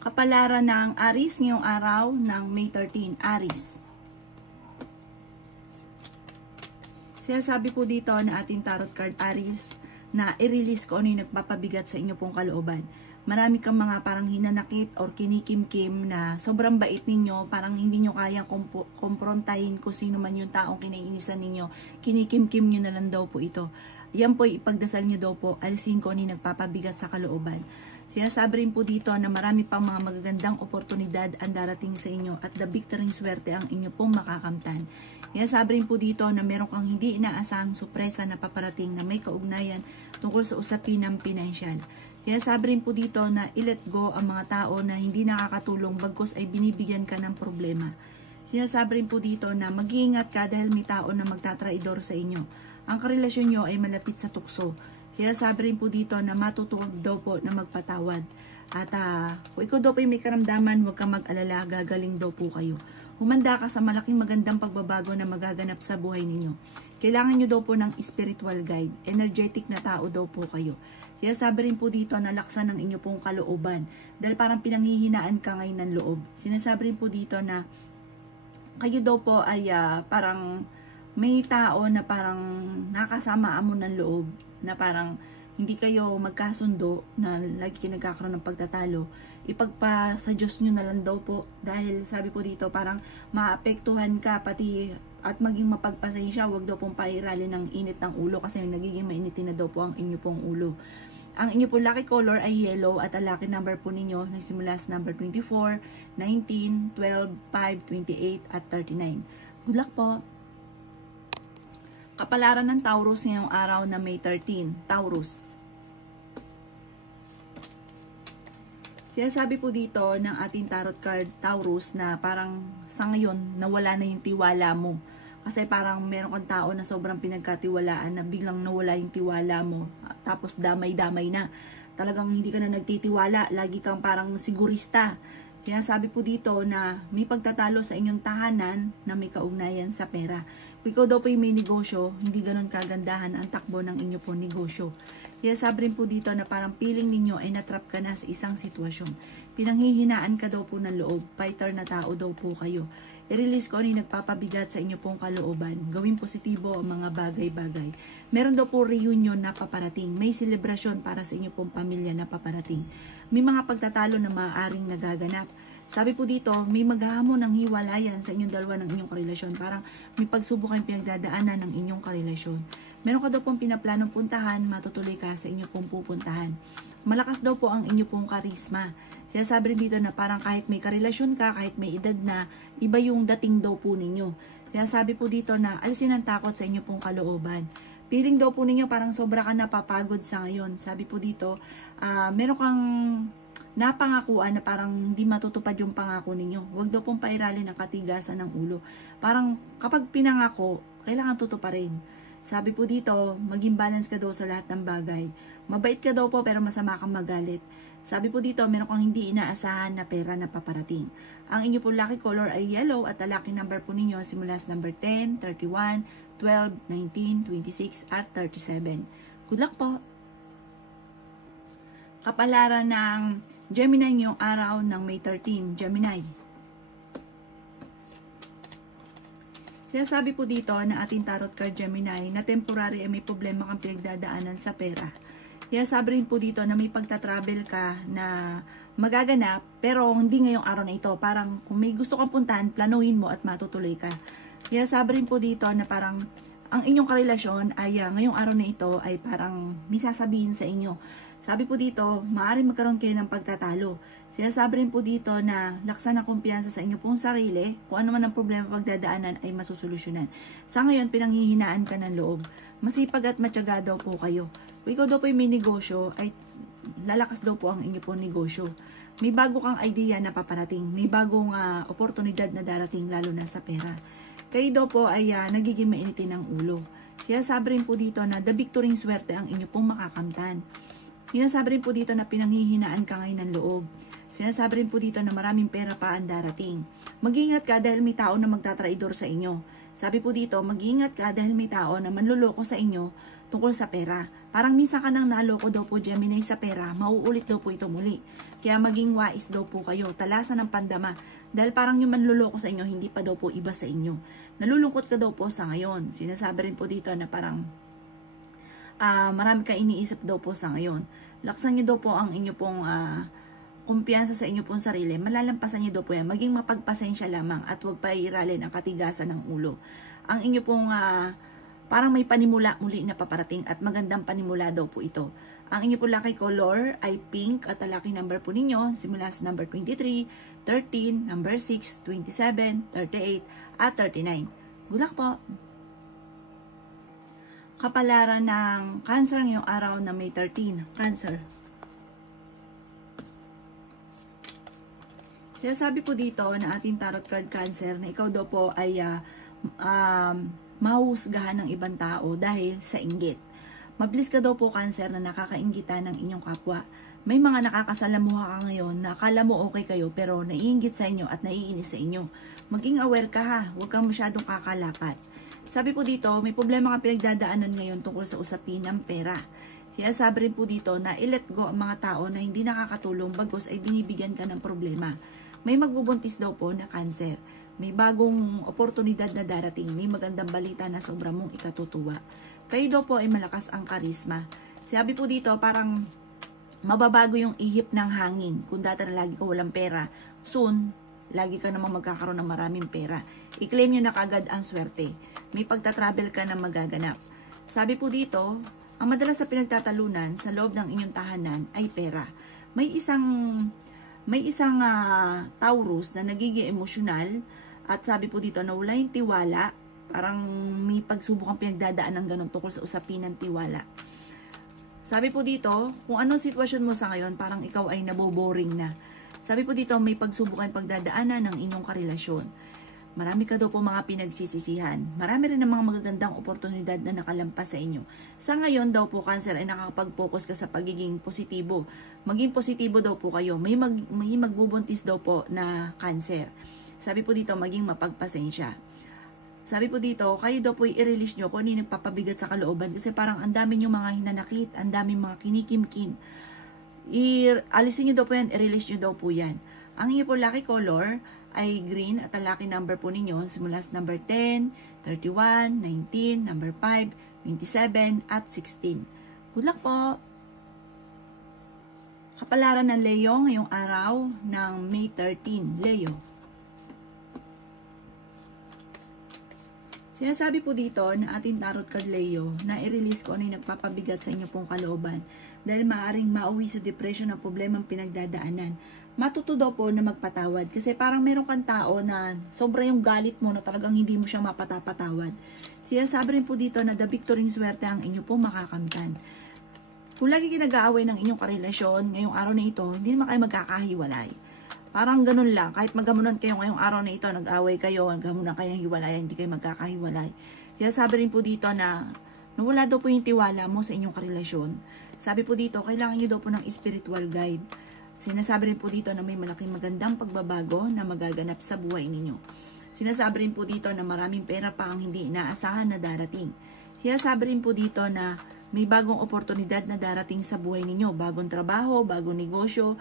Kapalaran ng Aries ngayong araw ng May 13, Aries. Sinasabi po dito na ating tarot card Aries na i-release ko ano yung nagpapabigat sa inyo pong kalooban. Marami kang mga parang hinanakit or kinikimkim na sobrang bait ninyo, parang hindi nyo kayang komprontahin kung sino man yung taong kinaiinisan ninyo. Kinikimkim nyo na lang daw po ito. Yan po ipagdasal nyo daw po, alisin ko ano yung nagpapabigat sa kalooban. Sinasabi rin po dito na marami pang mga magagandang oportunidad ang darating sa inyo at the victory swerte ang inyo pong makakamtan. Sinasabi rin po dito na meron kang hindi inaasahang sorpresa na paparating na may kaugnayan tungkol sa usapin ng pinansyal. Sinasabi rin po dito na i-let go ang mga tao na hindi nakakatulong bagkus ay binibigyan ka ng problema. Sinasabi rin po dito na mag-iingat ka dahil may tao na magtatraidor sa inyo. Ang karelasyon nyo ay malapit sa tukso. Sinasabi rin po dito na matutuwa daw po na magpatawad. At kung ikaw daw po may karamdaman, huwag kang mag-alala, gagaling daw po kayo. Humanda ka sa malaking magandang pagbabago na magaganap sa buhay ninyo. Kailangan nyo daw po ng spiritual guide. Energetic na tao daw po kayo. Sinasabi rin po dito na laksan ng inyo pong kalooban. Dahil parang pinanghihinaan ka ngayon ng loob. Sinasabi rin po dito na kayo daw po ay parang may tao na parang nakasamaan mo ng loob. Na parang hindi kayo magkasundo na lagi kayo nagkakaroon ng pagtatalo, ipagpa sa Diyos nyo na lang daw po. Dahil sabi po dito, parang maapektuhan ka pati at maging mapagpasensya, huwag daw pong pairalin ng init ng ulo kasi nagiging mainitin na daw po ang inyo pong ulo. Ang inyo pong lucky color ay yellow at ang lucky number po ninyo nagsimula sa number 24, 19, 12, 5, 28 at 39. Good luck po! Kapalaran ng Taurus ngayong araw na May 13, Taurus. Sinasabi po dito ng ating tarot card, Taurus, na parang sa ngayon, nawala na yung tiwala mo. Kasi parang meron kang tao na sobrang pinagkatiwalaan na biglang nawala yung tiwala mo. Tapos damay-damay na. Talagang hindi ka na nagtitiwala. Lagi kang parang sigurista. Sinasabi po dito na may pagtatalo sa inyong tahanan na may kaugnayan sa pera. Kung ikaw daw po yung may negosyo, hindi ganun kagandahan ang takbo ng inyo po negosyo. Sinasabi rin po dito na parang feeling ninyo ay natrap ka na sa isang sitwasyon. Pinanghihinaan ka daw po ng loob. Fighter na tao daw po kayo. I-release ko ano yung nagpapabigat sa inyo pong kalooban. Gawin positibo ang mga bagay-bagay. Meron daw po reunion na paparating. May selebrasyon para sa inyo pong pamilya na paparating. May mga pagtatalo na maaaring nagaganap. Sabi po dito, may maghahamon ng hiwalayan sa inyong dalawa ng inyong karelasyon. Parang may pagsubok kayong pinagdadaanan ng inyong karelasyon. Meron ka daw pong pinaplanong puntahan, matutuloy ka sa inyong pong pupuntahan. Malakas daw po ang inyo pong karisma. Sinasabi rin dito na parang kahit may karelasyon ka, kahit may edad na, iba yung dating daw po ninyo. Sinasabi po dito na alisin ang takot sa inyo pong kalooban. Feeling daw po ninyo parang sobra ka napapagod sa ngayon. Sabi po dito, meron kang napangakuan na parang hindi matutupad yung pangako ninyo. Huwag daw pong pairalin ang katigasan ng ulo. Parang kapag pinangako, kailangan tutuparin. Sabi po dito, maging balance ka daw sa lahat ng bagay. Mabait ka daw po pero masama kang magalit. Sabi po dito, meron kang hindi inaasahan na pera na paparating. Ang inyo po lucky color ay yellow at ang lucky number po ninyo simula sa number 10, 31, 12, 19, 26 at 37. Good luck po! Kapalaran ng Gemini ngayong araw ng May 13, Gemini. Sinasabi po dito na ating tarot card Gemini na temporary ay may problema kang pinagdadaanan sa pera. Sinasabi rin po dito na may pagta-travel ka na magaganap pero hindi ngayong araw na ito. Parang kung may gusto kang puntahan, planuhin mo at matutuloy ka. Sinasabi rin po dito na parang ang inyong karelasyon ay ngayong araw na ito ay parang may sasabihin sa inyo. Sabi po dito, maaaring magkaroon kayo ng pagtatalo. Sinasabi rin po dito na laksan ang kumpiyansa sa inyo pong sarili. Kung ano man ang problema pagdadaanan ay masusolusyonan. Sa ngayon, pinanghihinaan ka ng loob. Masipag at matyaga daw po kayo. Kung ikaw daw po yung may negosyo, ay lalakas daw po ang inyo pong negosyo. May bago kang idea na paparating. May bagong oportunidad na darating lalo na sa pera. Kayo daw po ay nagiging mainitin ng ulo. Sinasabi rin po dito na the victory swerte ang inyo pong makakamtan. Sinasabi rin po dito na pinanghihinaan ka ngayon ng loob. Sinasabi rin po dito na maraming pera pa ang darating. Mag-ingat ka dahil may tao na magtatraidor sa inyo. Sabi po dito, mag-ingat ka dahil may tao na manluloko sa inyo tungkol sa pera. Parang minsan ka nang naloko daw po Gemini sa pera, mauulit daw po ito muli. Kaya maging wais daw po kayo, talasan ng pandama. Dahil parang yung manluloko sa inyo, hindi pa daw po iba sa inyo. Nalulungkot ka daw po sa ngayon. Sinasabi rin po dito na parang marami ka iniisip daw po sa ngayon. Laksan nyo daw po ang inyo pong kumpiyansa sa inyo pong sarili, malalampasan niyo daw po yan. Maging mapagpasensya lamang at huwag pairalin ang katigasan ng ulo. Ang inyo pong parang may panimula muli na paparating at magandang panimula daw po ito. Ang inyo pong lucky color ay pink at ang lucky number po ninyo simula sa number 23, 13, number 6, 27, 38 at 39. Good luck po! Kapalaran ng Cancer ngayong araw na May 13. Cancer. Sinasabi po dito na ating tarot card Cancer na ikaw daw po ay mahusgahan ng ibang tao dahil sa inggit. Mabilis ka daw po Cancer na nakakainggitan ng inyong kapwa. May mga nakakasalamuha ka ngayon na akala mo okay kayo pero naiinggit sa inyo at naiinis sa inyo. Maging aware ka ha, huwag kang masyadong kakalapat. Sabi po dito, may problema kang pinagdadaanan ngayon tungkol sa usapin ng pera. Sinasabi rin po dito na i-let go ang mga tao na hindi nakakatulong bagos ay binibigyan ka ng problema. May magbubuntis daw po na Cancer. May bagong oportunidad na darating. May magandang balita na sobra mong ikatutuwa. Kayo daw po ay malakas ang karisma. Sabi po dito, parang mababago yung ihip ng hangin. Kung dati na lagi ka walang pera, soon, lagi ka namang magkakaroon ng maraming pera. I-claim nyo na kagad ang swerte. May pagta-travel ka na magaganap. Sabi po dito, ang madalas sa pinagtatalunan sa loob ng inyong tahanan ay pera. May isang Taurus na nagiging emosyonal at sabi po dito na wala yung tiwala, parang may pagsubok ang pinagdadaan ng ganun tungkol sa usapin ng tiwala. Sabi po dito, kung anong sitwasyon mo sa ngayon, parang ikaw ay naboboring na. Sabi po dito, may pagsubok ang pagdadaanan ng inyong karelasyon. Marami ka daw po mga pinagsisisihan. Marami rin ng mga magagandang oportunidad na nakalampas sa inyo. Sa ngayon daw po, Cancer, ay nakakapag-focus ka sa pagiging positibo. Maging positibo daw po kayo. May magbubuntis daw po na Cancer. Sabi po dito, maging mapagpasensya. Sabi po dito, kayo daw po i-release nyo kung ano yung nagpapabigat sa kalooban. Kasi parang ang dami nyo mga hinanakit, ang dami mga kinikimkim. Alisin nyo daw po yan, i-release nyo daw po yan. Ang inyo po lucky color ay green at ang lucky number po ninyo simula sa number 10, 31, 19, number 5, 27 at 16. Good luck po! Kapalaran ng Leo ngayong araw ng May 13. Leo. Sinasabi po dito na ating tarot card Leo na i-release ko ano yung nagpapabigat sa inyo pong kalooban dahil maaaring mauwi sa depression ng problemang pinagdadaanan. Matuto daw po na magpatawad kasi parang meron kang tao na sobra yung galit mo na talagang hindi mo siya mapatapatawad. Sinasabi rin po dito na the victory swerte ang inyo pong makakamtan. Kung lagi kinag-aaway ng inyong karelasyon ngayong araw na ito, hindi naman kayo magkakahiwalay. Parang ganun lang, kahit maghamunan kayo ngayong araw na ito, nag-away kayo, maghamunan kayo ng hiwalay, hindi kayo magkakahiwalay. Sinasabi rin po dito na nawala daw po yung tiwala mo sa inyong karelasyon. Sabi po dito, kailangan nyo daw po ng spiritual guide. Sinasabi rin po dito na may malaking magandang pagbabago na magaganap sa buhay ninyo. Sinasabi rin po dito na maraming pera pa ang hindi inaasahan na darating. Sinasabi rin po dito na may bagong oportunidad na darating sa buhay ninyo. Bagong trabaho, bagong negosyo.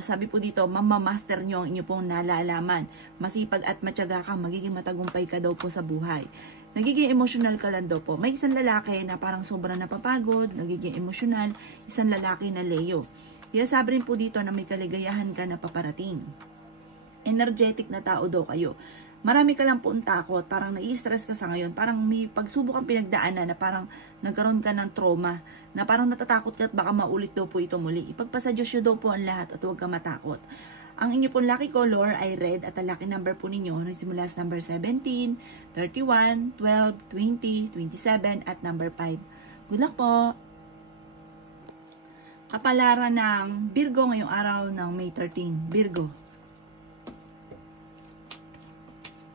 Sabi po dito, mamamaster nyo ang inyo pong nalalaman. Masipag at matyaga ka, magiging matagumpay ka daw po sa buhay. Nagiging emosyonal ka lang daw po. May isang lalaki na parang sobrang napapagod, nagiging emosyonal, isang lalaki na Leo. Sabi rin po dito na may kaligayahan ka na paparating. Energetic na tao daw kayo. Marami ka lang po ang takot, parang nai-stress ka sa ngayon, parang may pagsubok ang pinagdaanan na parang nagkaroon ka ng trauma, na parang natatakot ka at baka maulit daw po ito muli. Ipagpasa Diyos nyo daw po ang lahat at huwag ka matakot. Ang inyo pong lucky color ay red at ang lucky number po ninyo nagsimula sa number 17, 31, 12, 20, 27 at number 5. Good luck po! Kapalaran ng Virgo ngayong araw ng May 13. Virgo.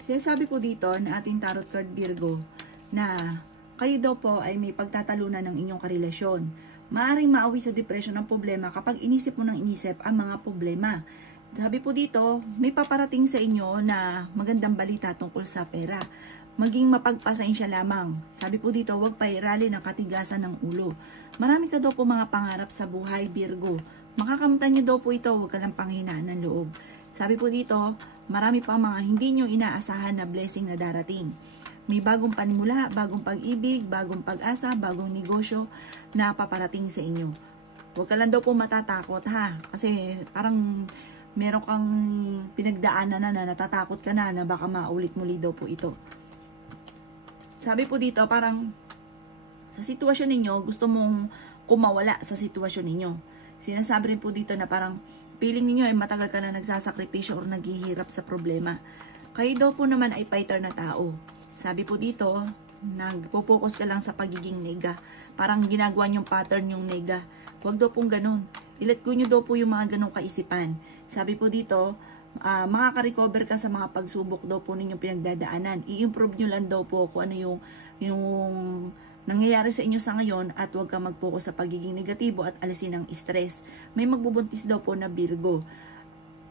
Sinasabi po dito na ating tarot card Virgo na kayo daw po ay may pagtatalunan ng inyong karelasyon. Maaring maawi sa depression ang problema kapag inisip mo ng inisip ang mga problema. Sabi po dito, may paparating sa inyo na magandang balita tungkol sa pera. Maging mapagpasensya lamang. Sabi po dito, huwag pairali ng katigasan ng ulo. Marami ka daw po mga pangarap sa buhay, Virgo. Makakamtan nyo daw po ito, huwag ka lang panghinaan ng loob. Sabi po dito, marami pa mga hindi nyo inaasahan na blessing na darating. May bagong panimula, bagong pag-ibig, bagong pag-asa, bagong negosyo na paparating sa inyo. Huwag ka lang daw po matatakot ha. Kasi parang meron kang pinagdaanan na natatakot ka na baka maulit muli daw po ito. Sabi po dito, parang sa sitwasyon ninyo, gusto mong kumawala sa sitwasyon ninyo. Sinasabi rin po dito na parang feeling ninyo ay matagal ka na nagsasakripisyo or naghihirap sa problema. Kayo daw po naman ay fighter na tao. Sabi po dito, nagpo-focus ka lang sa pagiging nega. Parang ginagawa nyong pattern yung nega. Huwag daw pong ganun. I-let go nyo daw po yung mga ganong kaisipan. Sabi po dito, makaka-recover ka sa mga pagsubok daw po ninyong pinagdadaanan. I-improve nyo lang daw po kung ano yung nangyayari sa inyo sa ngayon at huwag kang mag-focus sa pagiging negatibo at alisin ang stress. May magbubuntis daw po na Virgo.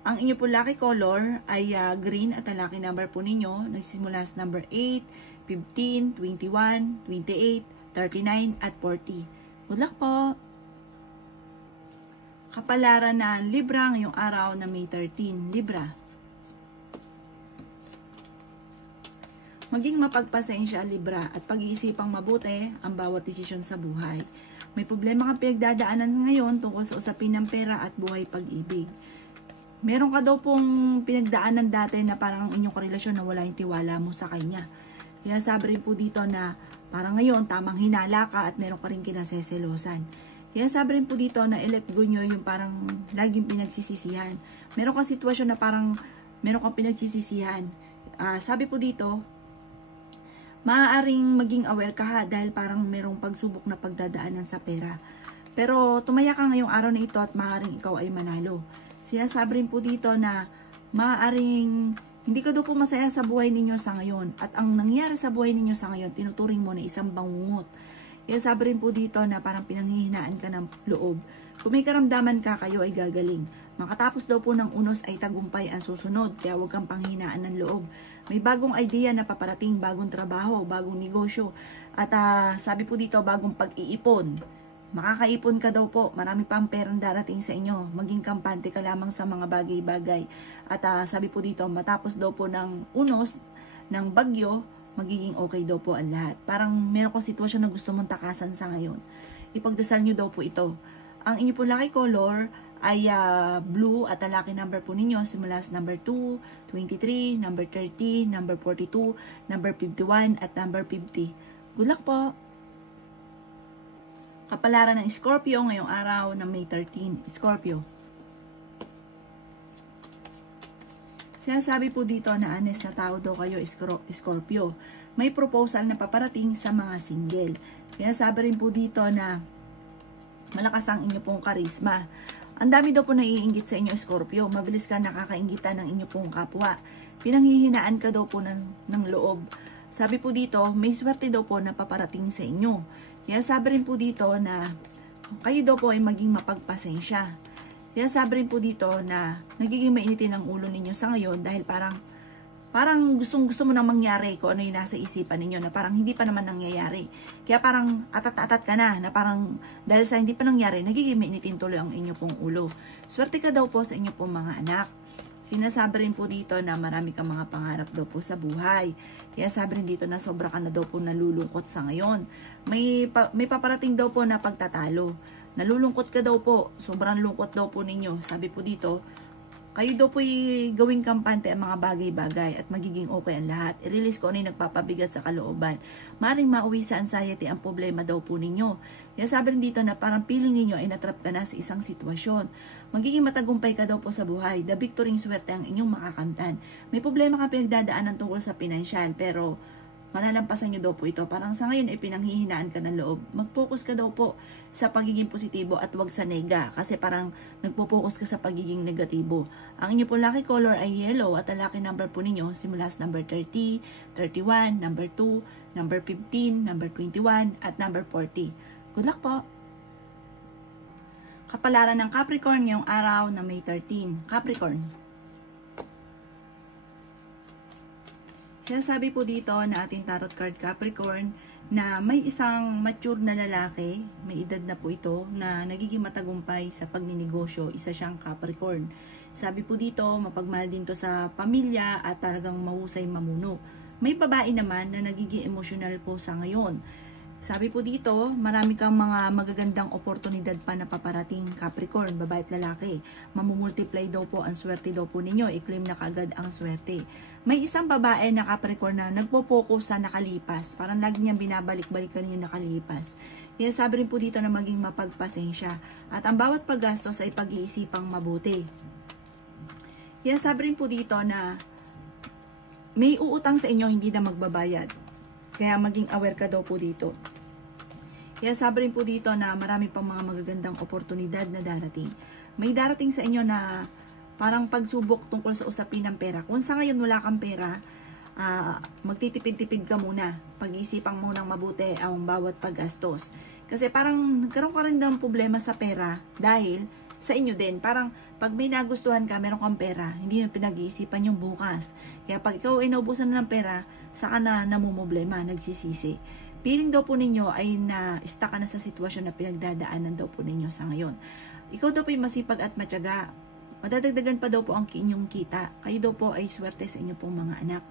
Ang inyo po lucky color ay green at ang lucky number po ninyo nagsisimula sa number 8, 15, 21, 28, 39 at 40. Good luck po! Kapalaran na Libra ngayong araw na May 13. Libra. Maging mapagpasensya Libra at pag-iisipang mabuti ang bawat desisyon sa buhay. May problema kang pinagdadaanan ngayon tungkol sa usapin ng pera at buhay pag-ibig. Meron ka daw pong pinagdaanan dati na parang ang inyong karelasyon na wala yung tiwala mo sa kanya. Kaya sabi rin po dito na parang ngayon tamang hinala ka at meron ka rin kinaseselosan. Kaya sabi rin po dito na i-let go nyo yung parang laging pinagsisisihan. Meron kang sitwasyon na parang meron kang pinagsisisihan. Sabi po dito, maaaring maging aware ka ha dahil parang merong pagsubok na pagdadaanan sa pera. Pero tumaya ka ngayong araw na ito at maaaring ikaw ay manalo. Sinasabi rin po dito na maaaring hindi ka daw po masaya sa buhay ninyo sa ngayon. At ang nangyayari sa buhay ninyo sa ngayon, tinuturing mo na isang bangungot. Kaya sabi rin po dito na parang pinanghihinaan ka ng loob. Kung may karamdaman ka, kayo ay gagaling. Makatapos daw po ng unos ay tagumpay ang susunod. Kaya huwag kang panghinaan ng loob. May bagong idea na paparating, bagong trabaho, bagong negosyo. At sabi po dito, bagong pag-iipon. Makakaipon ka daw po. Marami pang perang darating sa inyo. Maging kampante ka lamang sa mga bagay-bagay. At sabi po dito, matapos daw po ng unos, ng bagyo, magiging okay daw po ang lahat. Parang meron kong sitwasyon na gusto mong takasan sa ngayon. Ipagdasal nyo daw po ito. Ang inyo po lucky color ay blue at ang lucky number po ninyo simula sa number 2, 23, number 30, number 42, number 51 at number 50. Good luck po! Kapalaran ng Scorpio ngayong araw ng May 13. Scorpio. Sinasabi po dito na honest na tao daw kayo, Scorpio. May proposal na paparating sa mga single. Kaya sabi rin po dito na malakas ang inyo pong karisma. Ang dami daw po naiinggit sa inyo, Scorpio. Mabilis ka nakakainggitan ng inyo pong kapwa. Pinanghihinaan ka daw po ng loob. Sabi po dito, may swerte daw po na paparating sa inyo. Kaya sabi rin po dito na kayo daw po ay maging mapagpasensya. Kaya sabi rin po dito na nagiging mainitin ang ulo ninyo sa ngayon dahil parang gusto mo nang mangyari kung ano yung nasa isipan ninyo na parang hindi pa naman nangyayari. Kaya parang atat-atat ka na parang dahil sa hindi pa nangyari, nagiging mainitin tuloy ang inyo pong ulo. Swerte ka daw po sa inyo pong mga anak. Sinasabi rin po dito na marami kang mga pangarap daw po sa buhay. Kaya sabi rin dito na sobra ka na daw po nalulungkot sa ngayon. May paparating daw po na pagtatalo. Nalulungkot ka daw po. Sobrang lungkot daw po ninyo. Sabi po dito, kayo daw po gawing kampante ang mga bagay-bagay at magiging okay ang lahat. I-release ko ano yung nagpapabigat sa kalooban. Maring mauwi sa anxiety ang problema daw po ninyo. Kaya sabi rin dito na parang feeling ninyo ay natrap ka na sa isang sitwasyon. Magiging matagumpay ka daw po sa buhay. The victory swerte ang inyong makakamtan. May problema ka pinagdadaanan tungkol sa pinansyal pero malalampasan nyo daw po ito. Parang sa ngayon ay pinanghihinaan ka ng loob. Mag-focus ka daw po sa pagiging positibo at wag sa nega. Kasi parang nagpo-focus ka sa pagiging negatibo. Ang inyo po lucky color ay yellow at ang lucky number po ninyo simula sa number 30, 31, number 2, number 15, number 21 at number 40. Good luck po! Kapalaran ng Capricorn ngayong araw na May 13. Capricorn. Sinasabi po dito na ating tarot card Capricorn na may isang mature na lalaki, may edad na po ito, na nagiging matagumpay sa pagninegosyo. Isa siyang Capricorn. Sabi po dito, mapagmahal din to sa pamilya at talagang mahusay mamuno. May babae naman na nagiging emosyonal po sa ngayon. Sabi po dito, marami kang mga magagandang oportunidad pa na paparating Capricorn, babae at lalaki. Mamumultiply daw po ang swerte daw po ninyo, i-claim na kaagad ang swerte. May isang babae na Capricorn na nagpo-focus sa nakalipas, parang lagi niyang binabalik-balikan yung nakalipas. Kaya sabi rin po dito na maging mapagpasensya at ang bawat paggastos ay pag-iisipang mabuti. Kaya sabi rin po dito na may uutang sa inyo hindi na magbabayad. Kaya maging aware ka daw po dito. Kaya sabi rin po dito na marami pang mga magagandang oportunidad na darating. May darating sa inyo na parang pagsubok tungkol sa usapin ng pera. Kung sa ngayon wala kang pera, magtitipid-tipid ka muna. Pag-iisipang munang mabuti ang bawat paggastos. Kasi parang nagkaroon ka rin ng problema sa pera dahil sa inyo din. Parang pag may nagustuhan ka, meron kang pera, hindi na pinag-iisipan yung bukas. Kaya pag ikaw ay naubusan na ng pera, saka na namumblema, nagsisisi. Feeling daw po ninyo ay na-stuck ka na sa sitwasyon na pinagdadaanan daw po ninyo sa ngayon. Ikaw daw po ay masipag at matyaga. Madadagdagan pa daw po ang inyong kita. Kayo daw po ay swerte sa inyo pong mga anak.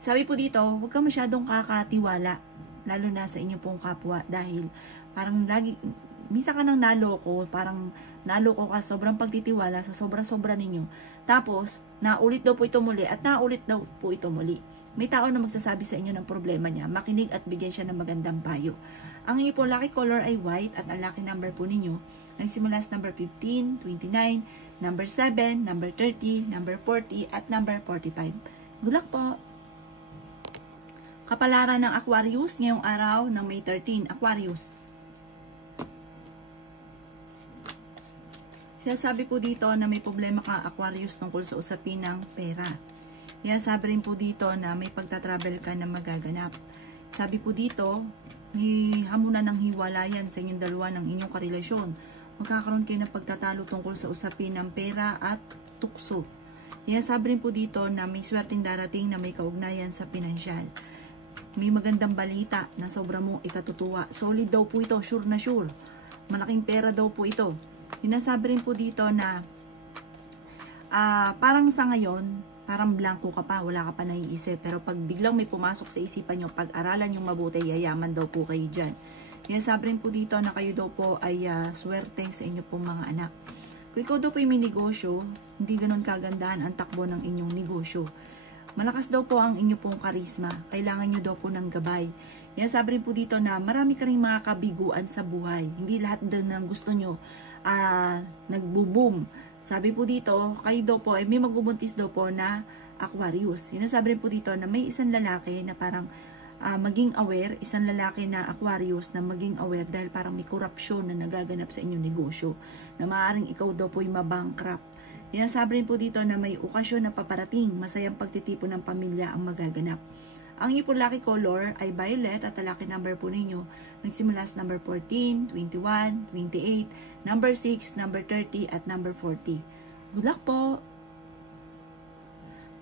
Sabi po dito, huwag ka masyadong kakatiwala, lalo na sa inyo pong kapwa, dahil parang lagi, misa ka nang naloko, parang naloko ka sobrang pagtitiwala sa sobra-sobra ninyo. Tapos, naulit daw po ito muli at naulit daw po ito muli. May tao na magsasabi sa inyo ng problema niya, makinig at bigyan siya ng magandang payo. Ang inyo po lucky color ay white at ang lucky number po ninyo nagsimula sa number 15, 29, number 7, number 30, number 40 at number 45. Good luck po! Kapalaran ng Aquarius ngayong araw ng May 13. Aquarius. Sinasabi po dito na may problema ka Aquarius tungkol sa usapin ng pera. Kaya sabi rin po dito na may pagtatravel ka na magaganap. Sabi po dito, may hamunan ng hiwalayan sa inyong dalawa ng inyong karelasyon. Magkakaroon kayo ng pagtatalo tungkol sa usapin ng pera at tukso. Kaya sabi rin po dito na may swerteng darating na may kaugnayan sa pinansyal. May magandang balita na sobra mong ikatutuwa. Solid daw po ito, sure na sure. Malaking pera daw po ito. Sinasabi rin po dito na parang sa ngayon, parang blanco ka pa, wala ka pa naiisip. Pero pag biglang may pumasok sa isipan nyo, pag-aralan yung mabuti, yayaman daw po kayo dyan. Kaya sabi rin po dito na kayo daw po ay swerte sa inyo pong mga anak. Kung ikaw daw po may negosyo, hindi ganun kagandahan ang takbo ng inyong negosyo. Malakas daw po ang inyo pong karisma. Kailangan nyo daw po ng gabay. Kaya sabi rin po dito na marami ka rin mga kabiguan sa buhay. Hindi lahat daw ng gusto nyo nagbo-boom. Sabi po dito, kayo daw po ay may magbubuntis daw po na Aquarius. Sinasabi rin po dito na may isang lalaki na parang maging aware, isang lalaki na Aquarius na maging aware dahil parang may korupsyon na nagaganap sa inyong negosyo na maaaring ikaw daw po ay mabankrupt. Sinasabi rin po dito na may okasyon na paparating, masayang pagtitipon ng pamilya ang magaganap. Ang inyo po lucky color ay violet at ang lucky number po ninyo nagsimula sa number 14, 21, 28, number 6, number 30 at number 40. Good luck po!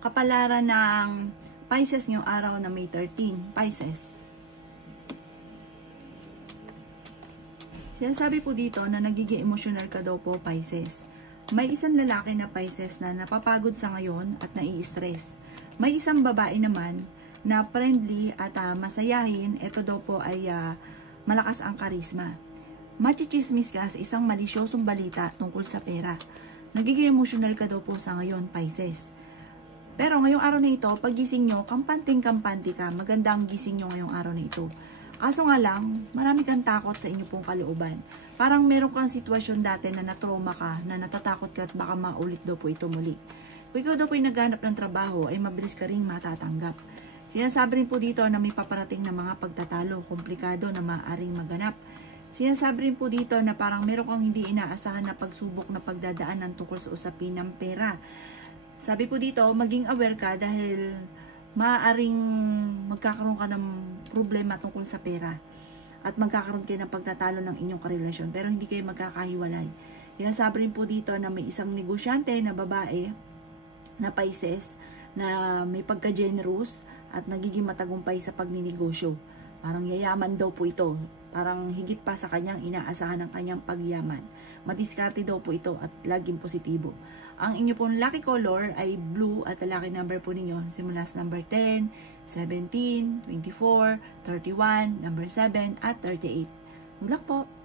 Kapalaran ng Pisces ngayong araw na May 13. Pisces. Sinasabi po dito na nagiging emotional ka daw po Pisces. May isang lalaki na Pisces na napapagod sa ngayon at nai-stress. May isang babae naman na friendly at masayahin. Ito daw po ay malakas ang karisma. Machichismis ka sa isang malisyosong balita tungkol sa pera. Nagiging emotional ka daw po sa ngayon, Pisces. Pero ngayong araw na ito, pag gising nyo, kampanting-kampanti ka. Maganda ang gising nyo ngayong araw na ito. Kaso nga lang, marami kang takot sa inyo pong kalooban. Parang meron kang sitwasyon dati na na-trauma ka, na natatakot ka at baka maulit daw po ito muli. Kung ikaw daw po ay naghanap ng trabaho, ay mabilis ka rin matatanggap. Sinasabi rin po dito na may paparating na mga pagtatalo, komplikado na maaaring maganap. Sinasabi rin po dito na parang meron kang hindi inaasahan na pagsubok na pagdadaanan tungkol sa usapin ng pera. Sabi po dito, maging aware ka dahil maaaring magkakaroon ka ng problema tungkol sa pera. At magkakaroon kayo ng pagtatalo ng inyong karelasyon pero hindi kayo magkakahiwalay. Sinasabi rin po dito na may isang negosyante na babae na Pisces na may pagka-generous at nagiging matagumpay sa pagninegosyo. Parang yayaman daw po ito. Parang higit pa sa kanyang inaasahan ng kanyang pagyaman. Madiskarte daw po ito at laging positibo. Ang inyo pong lucky color ay blue at ang lucky number po ninyo simula sa number 10, 17, 24, 31, number 7 at 38. Good luck po!